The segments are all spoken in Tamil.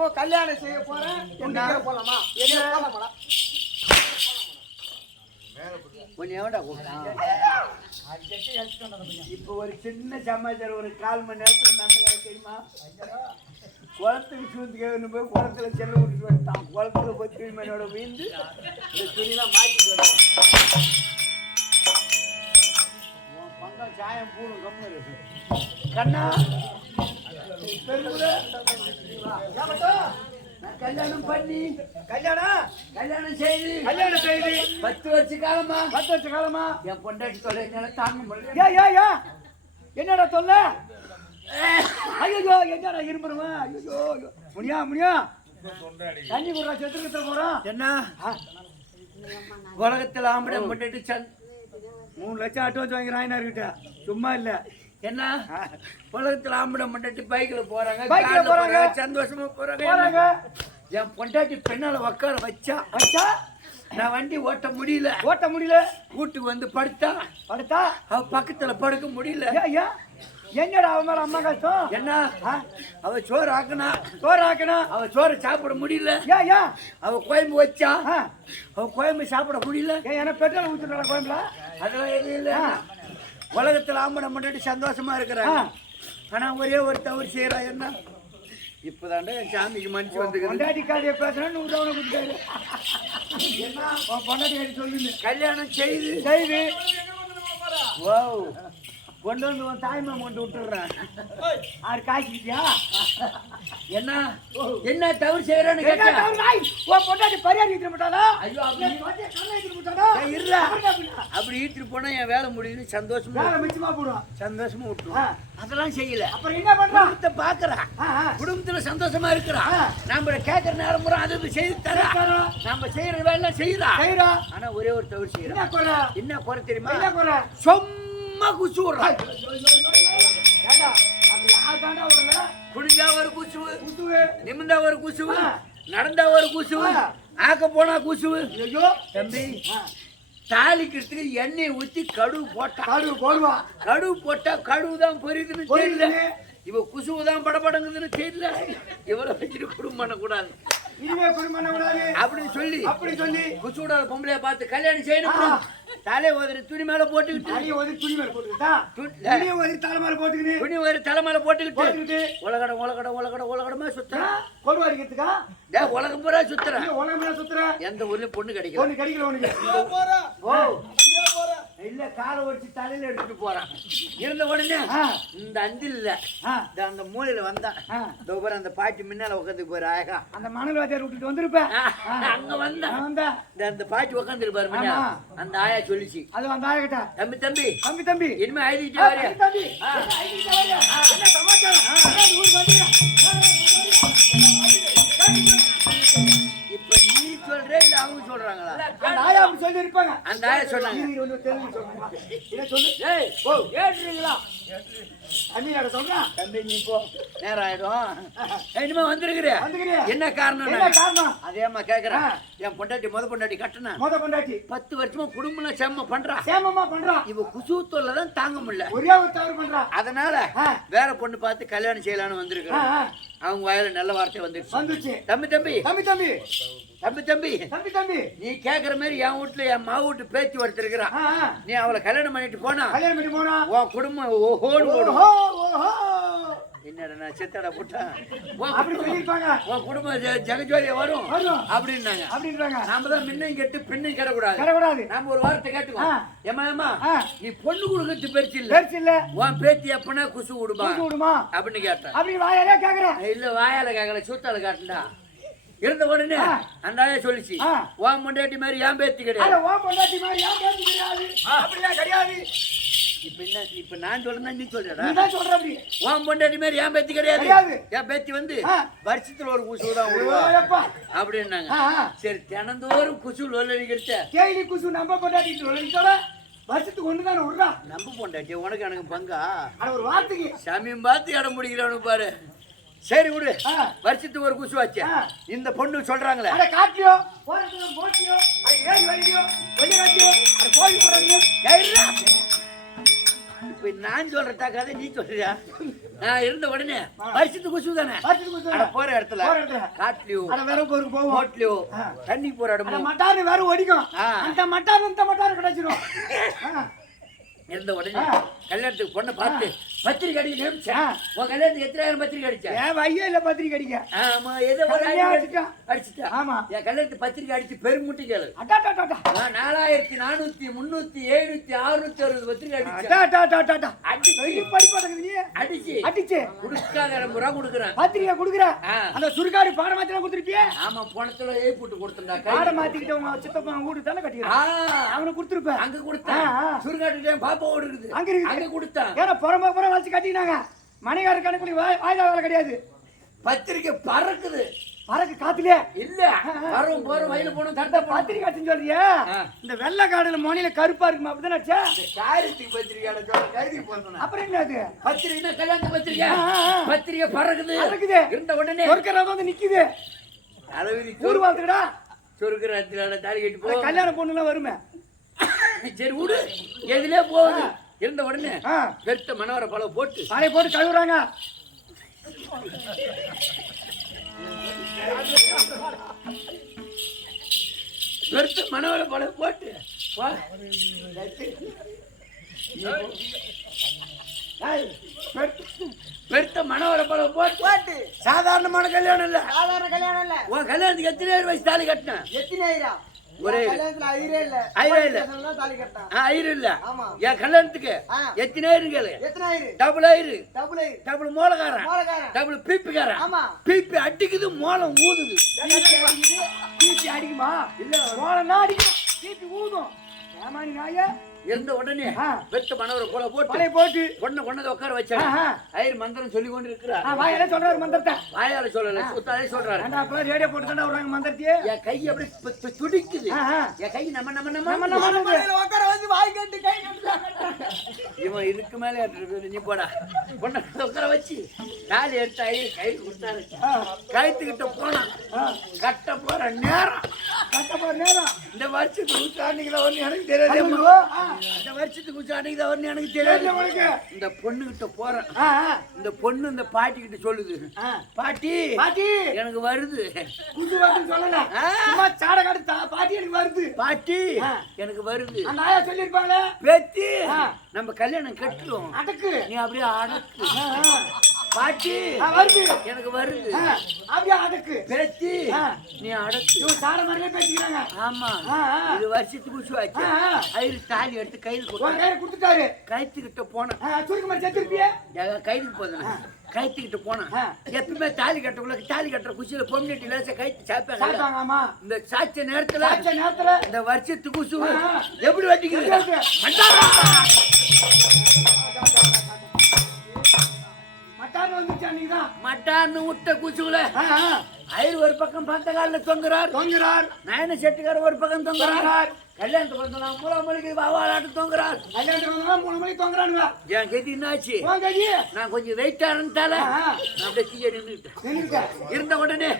என்னமோ கல்யாணம் செய்ய போறேன். என்ன போலாமா? என்ன போலாமா? கொஞ்சம் எவன்டா கூப்பிட்டான்? இப்போ ஒரு சின்ன சமாச்சாரம், ஒரு 1/4 மணி நேரத்தில் நடந்த தெரியுமா? குளத்துக்கு சூழ்ந்து போய் குளத்துல செல்ல விட்டுட்டு வந்துட்டான். குளத்துல போய் துணிமணியோட வீழ்ந்து இந்த துணியெல்லாம் மாட்டிட்டு வந்துட்டான். பங்கம் சாயம் பூணும் கம்மு கண்ணா கல்யாணம் பண்ணி கல்யாணம் செய்து 10 வருஷ காலமா என் பொண்டாட்டி தொலை என்னால தாங்க முடியல. என்னடா சொல்ல? ஐயோ என்னடா இரும்புறமா? ஐயோ முடியா தண்ணி போடுறா, செத்துக்கிட்ட போறோம். என்ன உலகத்தில் ஆம்பளை பொண்டாட்டி 3 லட்சம் அட்வான்ஸ் வாங்கிறான் கிட்ட. சும்மா இல்ல. என்ன உலகத்துல ஆம்பளை பொண்டாட்டி பைக்ல போறாங்க, சந்தோஷமா போறாங்க. என் பொண்டாட்டி பெண்ணால உட்கார வச்சா நான் வண்டி ஓட்ட முடியல. வீட்டுக்கு வந்து படுத்தா அவ பக்கத்துல படுக்க முடியல. என்னடா அவ மேல அம்மா கஷ்டம்? என்ன அவ சோறு ஆக்கனா அவ சோறு சாப்பிட முடியல. அவ கோயம்பு வச்சா அவ கோயம்பு சாப்பிட முடியல. ஏன்னா பெட்ரோல் ஊத்துறா கோயம்புல? அதெல்லாம் எதுவும் இல்லை. உலகத்துல ஆம்பளை முன்னாடி சந்தோஷமா இருக்கிறாங்க. ஆனா ஒரே ஒரு தவறு செய்யறா. என்ன இப்பதாண்டா என் சாமிக்கு மனுஷன் வந்து பொண்டாட்டி காலையை பேசுறேன் 100 கொடுத்தாரு. என்ன பொண்டாட்டி சொல்லுங்க. கல்யாணம் செய்து கொண்டு வந்து உன் தாய்மா கொண்டு விட்டுடுறேன். ஆறு காய்ச்சிட்டியா? என்ன தவறு செய்யறேன்னு பொண்டாட்டி பரியாடி மாட்டாளா? ஐயோ அப்படி ஈட்டு போனா என் வேலை முடியுது. சந்தோஷமா சந்தோஷமா விட்டுருவோம். அதெல்லாம் செய்யல. அப்புறம் என்ன பண்றோம்? பாக்குறா குடும்பத்துல சந்தோஷமா இருக்கிறா. நம்ம கேட்கற நேரம் பூரா அது செய்து தர. நம்ம செய்யற வேலை செய்யறா. ஆனா ஒரே ஒரு தவறு செய்யறா. என்ன குறை தெரியுமா? சும்மா குசு விடுறா. குடிஞ்சா ஒரு குசுவு, நிமிந்தா ஒரு குசுவு, நடந்தா ஒரு குசுவு, ஆக்க போனா குசுவு. தம்பி தாளிக்கிறதுக்கு எண்ணெய் ஊத்தி கடுகு போட்டா கடுகு தான் பொரியுதுன்னு தெரியல. இவ குசுவு தான் படபடங்குதுன்னு தெரியல. இவரை வச்சுட்டு குடும்பம் பண்ணக்கூடாது அப்படின்னு சொல்லி குசுவோட பொம்பளைய பார்த்து கல்யாணம் செய்யணும். தலை ஒரு துணி மேல போட்டுக்கிட்டு உலகடமா சுத்துறா. உலகம் பூரா சுத்துறா. எந்த ஊர்லயும் பொண்ணு கிடைக்கல. இல்ல காலை ஒடிச்சு தலையில எடுத்துட்டு போறான். இருந்த உடனே இந்த அந்தில் இல்ல அந்த மூலையில வந்தான். அந்த பாட்டி முன்னால உட்காந்து போற அழகா அந்த மணல் வாத்தியார் விட்டுட்டு வந்திருப்பேன். அங்க வந்தா அந்த பாட்டி உட்காந்து இருப்பாரு. அந்த ஆயா சொல்லிச்சு. அது அந்த ஆயா கிட்ட தம்பி இனிமே ஐதிட்டு வரையா இப்ப நீ சொல்ற இல்ல அவங்க சொல்றாங்களா? அந்த ஆயா அப்படி சொல்லி இருப்பாங்க. அந்த ஆயா சொன்னாங்க. தம்பி நீ போ, நேரம் ஆயிடும். இனிமே வந்துருக்கிறியா? என்ன காரணம்? அதேமா கேக்குறேன். என் பொண்டாட்டி பொண்டாட்டி கட்டணா 10 வருஷமா குடும்பம் சேமமா பண்றா. இவ குசூத்தோல தான் தாங்க முடியல. ஒரே ஒரு தவறு பண்றா. அதனால வேற பொண்ணு பார்த்து கல்யாணம் செய்யலான்னு வந்திருக்கிறேன். அவங்க வாயில நல்ல வார்த்தை வந்துருச்சு. தம்பி நீ கேக்குற மாதிரி என் வீட்டுல என் மா வீட்டு பேச்சு ஒருத்தருக்கிறான். நீ அவளை கல்யாணம் பண்ணிட்டு போனா உன் குடும்பம் என்னடா செத்தடா போட்டான். உன் குடும்பம் ஜெகஜோதியா வரும் அப்படின்னாங்க. நாம தான் மின்னையும் கெட்டு பின்னையும் கிடக்கூடாது. நாம ஒரு வார்த்தை கேட்டுக்கோ. ஏமா நீ பொண்ணு கொடுக்கறது பெருசு இல்ல. உன் பேத்தி எப்பனா குசு விடுமா அப்படின்னு கேட்டேன். இல்ல வாயால கேட்கல, சூத்தால காட்டுண்டா. இருந்த உடனே அந்த ஆயா சொல்லிச்சு, உன் பொண்டாட்டி மாதிரி ஏன் பேத்தி கிடையாது. இப்ப நான் சொல்றேன் நீ சொல்றா. உன் பொண்டாட்டி மாதிரி ஏன் பேத்தி கிடையாது. என் பேத்தி வந்து வருஷத்துல ஒரு குசு தான் அப்படின்னாங்க. சரி தினந்தோறும் குசு லொல்லடிக்கிறத குசு நம்ம பொண்டாட்டி வருஷத்துக்கு ஒண்ணுதானே விடுறா. நம்ம பொண்டாட்டி உனக்கு எனக்கு பங்கா? ஒரு வார்த்தைக்கு சாமியும் பார்த்து இடம் முடிக்கிறவனு பாரு. சரி விடு, வருஷத்துக்கு ஒரு குசு வச்ச. இந்த பொண்ணு சொல்றாங்களே காட்டியோ இப்ப இப்ப நான் சொல்றதா கதை நீ சொல்றியா? நான் இருந்த உடனே வருஷத்துக்கு குசு தானே போற இடத்துல காட்டுலயோ ஹோட்டலையோ தண்ணி போற இடமோ மட்டாரு வேற ஓடிக்கும். அந்த மட்டாரு கிடைச்சிடும். இருந்த உடனே கல்யாணத்துக்கு பொண்ணை பார்த்து பத்திரிக்கை அடிக்க நினைச்சேன். உன் கல்யாணத்துக்கு எத்தனாயிரம் பத்திரிக்கை அடிச்சா? ஏன் வையா இல்ல பத்திரிக்கை அடிக்க? ஆமா, ஏதோ ஒரு அடிச்சுட்டா. ஆமா, என் கல்யாணத்துக்கு பத்திரிக்கை அடிச்சு பெருமுட்டி கேளு. 4400 300 700 660 பத்திரிக்கை அடிச்சு குடுக்காத 2 ரூபா கொடுக்குறேன். பத்திரிக்கை கொடுக்குறேன். அந்த சுருக்காடு பாட மாத்திரம் கொடுத்துருப்பியே? ஆமா, போனத்துல ஏய் போட்டு கொடுத்தா. பாட மாத்திக்கிட்டு உங்க சித்தப்பா வீடு தானே கட்டிக்கிறான். அவனுக்கு கொடுத்துருப்பேன். அங்க கொடுத்தேன். சுருக்காடு பாப்பா ஓடு இருக்குது. அங்க கொடுத்தான். ஏன்னா புறமா வச்சு கட்டினாங்க. மணிகார கணக்குடி வாய்தா வேலை கிடையாது. பத்திரிக்கை பறக்குது. பறக்கு காத்துலயே இல்ல. வரும் போறோம் வயல போனோம் கரெக்டா பத்திரிக்கை அடிச்சுன்னு சொல்றியா? இந்த வெள்ளை காடுல மொனியில கருப்பா இருக்குமா? அப்படிதானே காரியத்துக்கு பத்திரிக்கை சொல்ற கைதி போறோம். அப்புறம் என்னது பத்திரிக்கை? கல்யாண பத்திரிக்கை. பத்திரிக்கை பறக்குது. இருந்த உடனே சொர்க்கராஜ் வந்து நிக்குது. அளவு ஊர் வாழ்த்துடா. சொர்க்கராஜ்ல தாலி கட்டி போ. கல்யாண பொண்ணுலாம் வருமே. சரி விடு, எதுலயே போகுது. இருந்த உடனே பெருத்த மனவர பழம் போட்டு பாலை போட்டு கழுவுறாங்க. பெருத்த மனவர பழம் போட்டு பெருத்த மனவர பழம் போட்டு சாதாரணமான கல்யாணம் இல்ல. உன் கல்யாணத்துக்கு எத்தனை வயசு தாலி கட்டின? ஒரே ஐயர் இல்ல. என் கல்யாணத்துக்கு எத்தனை ஐயருங்களு? டபுள் ஐயரு, டபுள் மோளக்காரன், டபுள் பீப்பிக்காரன். பீப்பி அடிக்குது, மோளம் ஊதுது. பீப்பி அடிக்குமா? இல்ல, மோளம் தான் அடிக்கும், பீப்பி ஊதும். ஏமானி நாய இருந்த உடனே வெத்த மனவரை போட்டு பொண்ணை கொண்டதை உட்கார வச்சாங்க. ஐயர் மந்திரம் சொல்லி கொண்டு இருக்கிறார். வாயால சொல்றாரு மந்திரத்தை. வாயால சொல்லல, சுத்தாலே சொல்றாரு. ரேடியோ போட்டு தானே விடுறாங்க மந்திரத்தையே. என் கை அப்படி துடிக்குது. என் கை நம்ம உட்கார வச்சு வாய் கட்டு கை இவன் இதுக்கு மேல நீ போடா. பொண்ணை உட்கார வச்சு காலி எடுத்து ஐயர் கை கொடுத்தாரு. கழுத்துக்கிட்ட போனா கட்ட போற நேரம் இந்த வருஷத்துக்கு ஊற்றாண்டிகளை ஒண்ணு எனக்கு தெரியாது. இந்த வருஷத்துக்கு ஊற்றாண்டிகளை எனக்கு தெரியாது. இந்த பொண்ணு கிட்ட போறேன். இந்த பொண்ணு இந்த பாட்டி கிட்ட சொல்லுது, பாட்டி எனக்கு வருது. பாட்டி எனக்கு வருது. பாட்டி எனக்கு வருது. சொல்லிருப்பாங்களே பேத்தி நம்ம கல்யாணம் கட்டுறோம். நீ அப்படியே அடக்கு. பாட்டி வருது எனக்கு வருது. அப்படியே அடக்கு. பேத்தி நீ அடக்கு. சார மாதிரியே பேசிக்கிறாங்க. ஆமா, இது வருஷத்துக்கு ஊசுவாச்சு. ஐயரு தாலி எடுத்து கையில் கொடுத்துட்டாரு. கைத்துக்கிட்ட போனேன். கைதுக்கு போதும். கைத்துக்கிட்டு போனேன். எப்பவுமே தாலி கட்டுற குச்சியில பொம்மிட்டு லேசா கைத்து சாப்பிட்டாங்க. இந்த சாட்சிய நேரத்துல இந்த வருஷத்துக்கு குசு எப்படி வட்டிக்குது? மட்டான்னு விட்ட குசுல ஐயர் ஒரு பக்கம் பார்த்த காலில் தொங்குறார். நயன செட்டுக்கார ஒரு பக்கம் தொங்குறார். கல்யாணத்துக்கு வந்தோம் மூலமணிக்கு வாவாளாட்டு தொங்குறார். கல்யாணத்துக்கு 3 மணிக்கு தொங்குறானுங்க. என் கதி என்னாச்சு? நான் கொஞ்சம் வெயிட்டா இருந்தால அப்படியே கீழே நின்றுட்டேன். இருந்த உடனே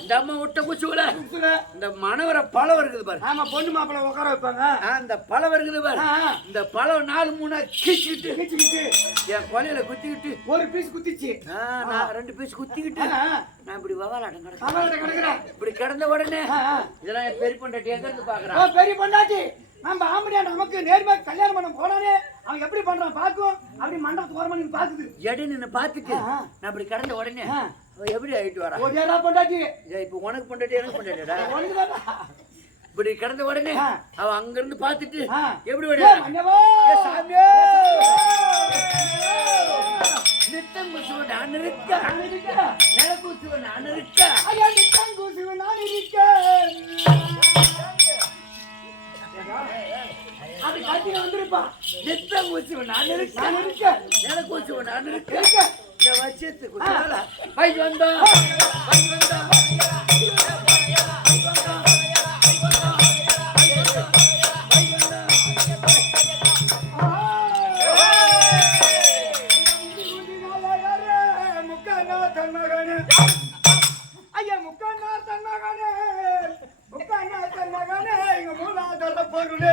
இந்த அம்மா விட்ட குச்சுல இந்த மனவர பழம் இருக்குது பாரு. ஆமா, பொண்ணு மாப்பிள்ளை உட்கார வைப்பாங்க. அந்த பழம் இருக்குது பாரு. இந்த பழம் 4 3 கிச்சிக்கிட்டு என் கொலையில குத்திக்கிட்டு ஒரு பீஸ் குத்திச்சு. நான் 2 பீஸ் குத்திக்கிட்டு நான் இப்படி வாவாளாட்டம் கிடக்குறேன். இப்படி கிடந்த உடனே இதெல்லாம் என் பெரிய பொண்டாட்டி எங்க இருந்து பாக்குறான். பெரிய பொண்டாட்டி நம்ம ஆம்படியா நமக்கு நேர்மையா கல்யாணம் பண்ண போனானே அவன் எப்படி பண்றான் பாக்கும். அப்படி மண்டபத்துக்கு வர மணி பாக்குது. எடி நின்னு பாத்துட்டு நான் இப்படி கடந்த உடனே எப்படி ஆயிட்டு வரா? ஒரேடா பொண்டாட்டி. இப்ப உனக்கு பொண்டாட்டி எனக்கு பொண்டாட்டிடா. இப்படி கடந்த உடனே அவ அங்க இருந்து பாத்துட்டு எப்படி வடியா? சாமியே நித்தம் குசுவ நான் இருக்க. நில குசுவ நான் இருக்க. நித்தம் குசுவ நான் இருக்க. அப்படி காட்டில வந்திருப்பா. நித்தம் குசுவ நான் இருக்க. நில குசுவ நான் இருக்க. இந்த வருஷத்துக்கு பைக்கு வந்தா பொருள்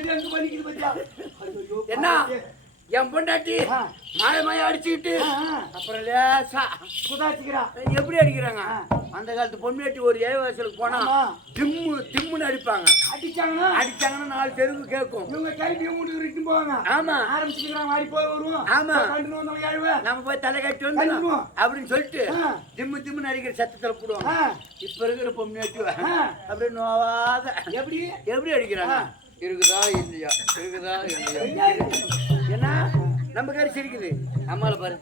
எங்க வலிக்குது பத்தியா என்ன என் பொண்டாட்டி மாய அடிச்சுக்கிட்டு அப்புறம் லேசா சுதாச்சிக்கிறா எப்படி அடிக்கிறாங்க அந்த காலத்து பொண்ணாட்டி ஒரு ஏவாசலுக்கு போனா திம்முன்னு அடிப்பாங்க அடிச்சாங்கன்னா 4 தெருவு கேட்கும் இவங்க கைப்பி மூட்டு ரிட்டும் போவாங்க ஆமா ஆரம்பிச்சுக்கிறாங்க ஆடி போய் வருவோம் ஆமா கண்டு வந்தவங்க ஏழுவ நம்ம போய் தலை கட்டி வந்து அப்படின்னு சொல்லிட்டு திம்முன்னு அடிக்கிற சத்தத்துல போடுவாங்க இப்ப இருக்கிற பொண்ணாட்டி அப்படி நோவாத எப்படி அடிக்கிறாங்க இருக்குதா இல்லையா ஏன்னா நம்ம கறி சிரிக்குது அம்மால பாரு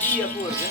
டீ எப்போ வருது